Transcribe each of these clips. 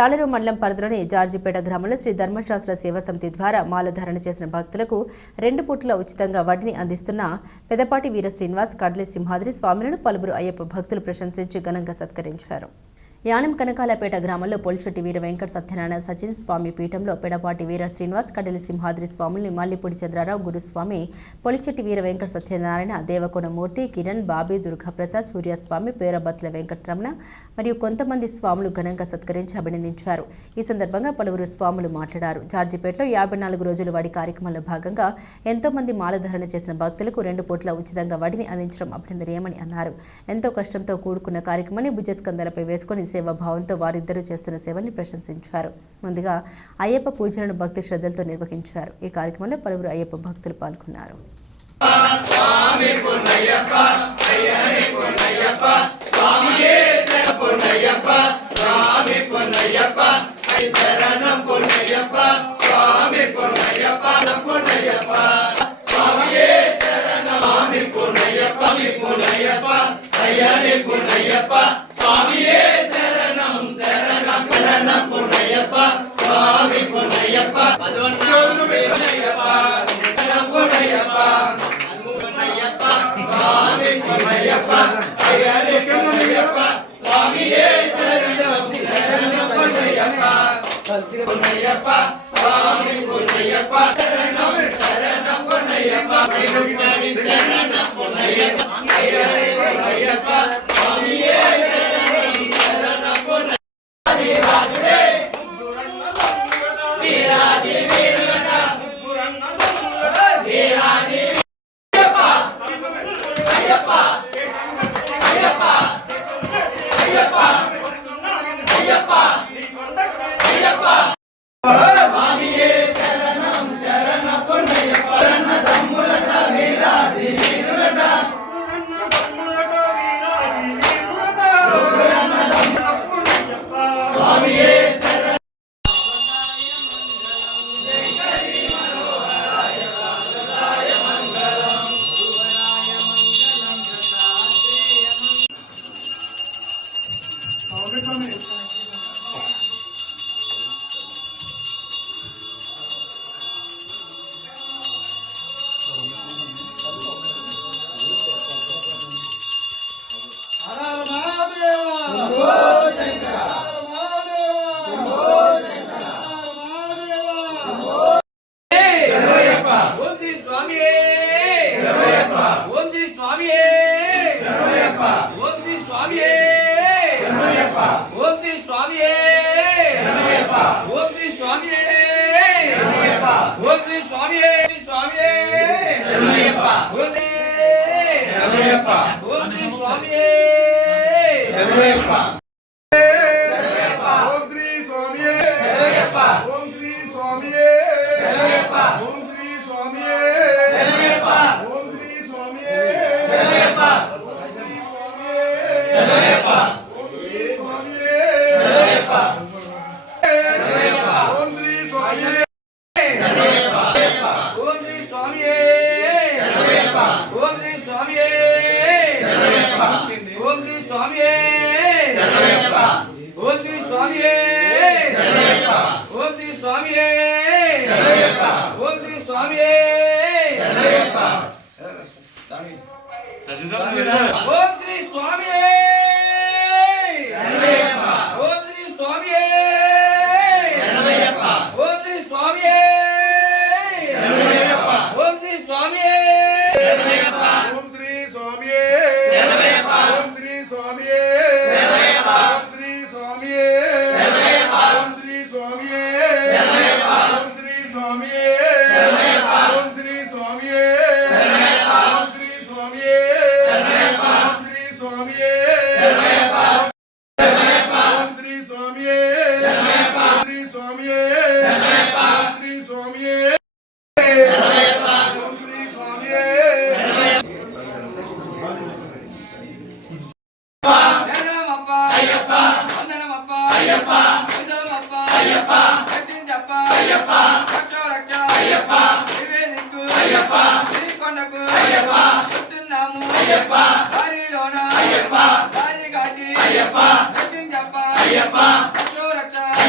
తాళరు మండలం పరిధిలోని జార్జిపేట గ్రామంలో శ్రీ ధర్మశాస్త్ర సేవా సమితి ద్వారా మాలధారణ చేసిన భక్తులకు 2 పూటల ఉచితంగా వడ్డీని అందిస్తున్న పెదపాటి వీర శ్రీనివాస్ కడ్లే సింహాద్రి స్వాములను పలువురు అయ్యప్ప భక్తులు ప్రశంసించి ఘనంగా సత్కరించారు. యానం కనకాలపేట గ్రామంలో పొలిచెట్టి వీర వెంకట సత్యనారాయణ సచిన్ స్వామి పీఠంలో పెడపాటి వీర శ్రీనివాస్ కడలి సింహాద్రి స్వాముల్ని మల్లిపూడి చంద్రరావు గురుస్వామి పొలిచెట్టి వీర వెంకట సత్యనారాయణ దేవకొనమూర్తి కిరణ్ బాబీ దుర్గాప్రసాద్ సూర్యస్వామి పేరబత్తుల వెంకటరమణ మరియు కొంతమంది స్వాములు ఘనంగా సత్కరించి అభినందించారు. ఈ సందర్భంగా పలువురు స్వాములు మాట్లాడారు. జార్జిపేటలో 54 రోజుల వడి కార్యక్రమంలో భాగంగా ఎంతో మంది మాలధారణ చేసిన భక్తులకు 2 పూట్ల ఉచితంగా వడిని అందించడం అభినందనీయమని అన్నారు. ఎంతో కష్టంతో కూడుకున్న కార్యక్రమాన్ని భుజస్కంధాలపై వేసుకుని సేవాభావంతో వారిద్దరూ చేస్తున్న సేవల్ని ప్రశంసించారు. ముందుగా అయ్యప్ప పూజలను భక్తి శ్రద్ధలతో నిర్వహించారు. ఈ కార్యక్రమంలో పలువురు అయ్యప్ప భక్తులు పాల్గొన్నారు. Swami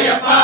అయ్యప్ప